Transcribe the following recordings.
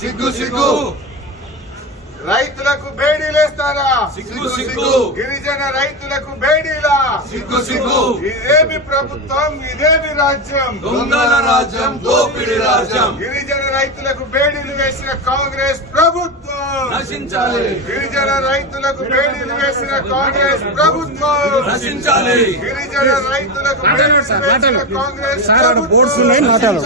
సిగ్గు సిగ్గు రైతులకు బేడీలేస్తారా సిగ్గు సిగ్గు గిరిజన రైతులకు బేడీలా సిగ్గు సిగ్గు ఇదేమి ప్రభుత్వం ఇదేమి రాజ్యం దొంగల రాజ్యం దోపిడి రాజ్యం గిరిజన రైతులకు బేడీలు వేసిన కాంగ్రెస్ ప్రభుత్వం నశించాలి గిరిజన రైతులకు బేడీలు వేసిన కాంగ్రెస్ ప్రభుత్వం నశించాలి గిరిజన రైతులకు బేడీలు వేసిన కాంగ్రెస్ బోర్డ్స్ ఉన్నాయి మాట్లాడు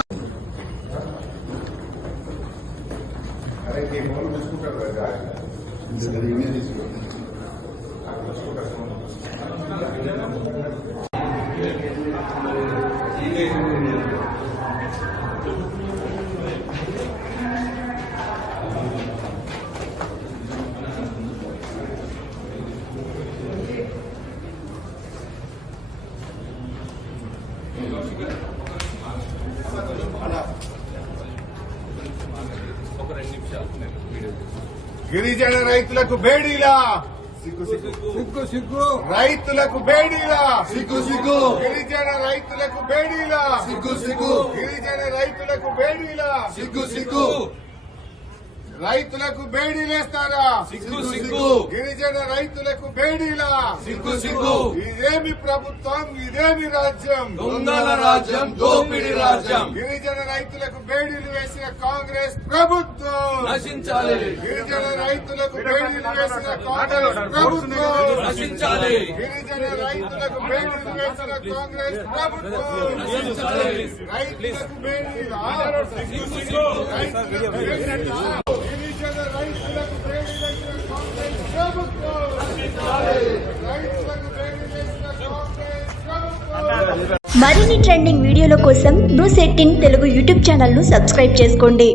గిరిజన రైతులకు బేడీలా సిగ్గు సిగ్గు రైతులకు బేడీలా సిగ్గు సిగ్గు గిరిజన రైతులకు బేడీలా సిగ్గు సిగ్గు గిరిజన రైతులకు బేడీలా సిగ్గు సిగ్గు రైతులకు బేడీలేస్తారా సిగ్గు సిగ్గు గిరిజన రైతులకు బేడీలా సిగ్గు సిగ్గు ఇదేమి ప్రభుత్వం ఇదేమి రాజ్యం దొంగల రాజ్యం దోపిడి రాజ్యం గిరిజన రైతులకు బేడీలు వేసిన కాంగ్రెస్ ప్రభుత్వం నశించాలి గిరిజన రైతులకు బేడీలు వేసిన కాంగ్రెస్ ప్రభుత్వం నశించాలి గిరిజన రైతులకు బేడీలు వేసిన కాంగ్రెస్ ప్రభుత్వం నశించాలి రైతులకు బేడీలా రైతులకు బేడీలా గిరిజన రైతులకు బేడీలు వేసిన కాంగ్రెస్ ప్రభుత్వం రైతులకు బేడీలు వేసిన కాంగ్రెస్ ప్రభుత్వం మరిన్ని ట్రెండింగ్ వీడియోల కోసం న్యూస్ 18 తెలుగు యూట్యూబ్ ఛానల్ ను సబ్స్క్రైబ్ చేసుకోండి.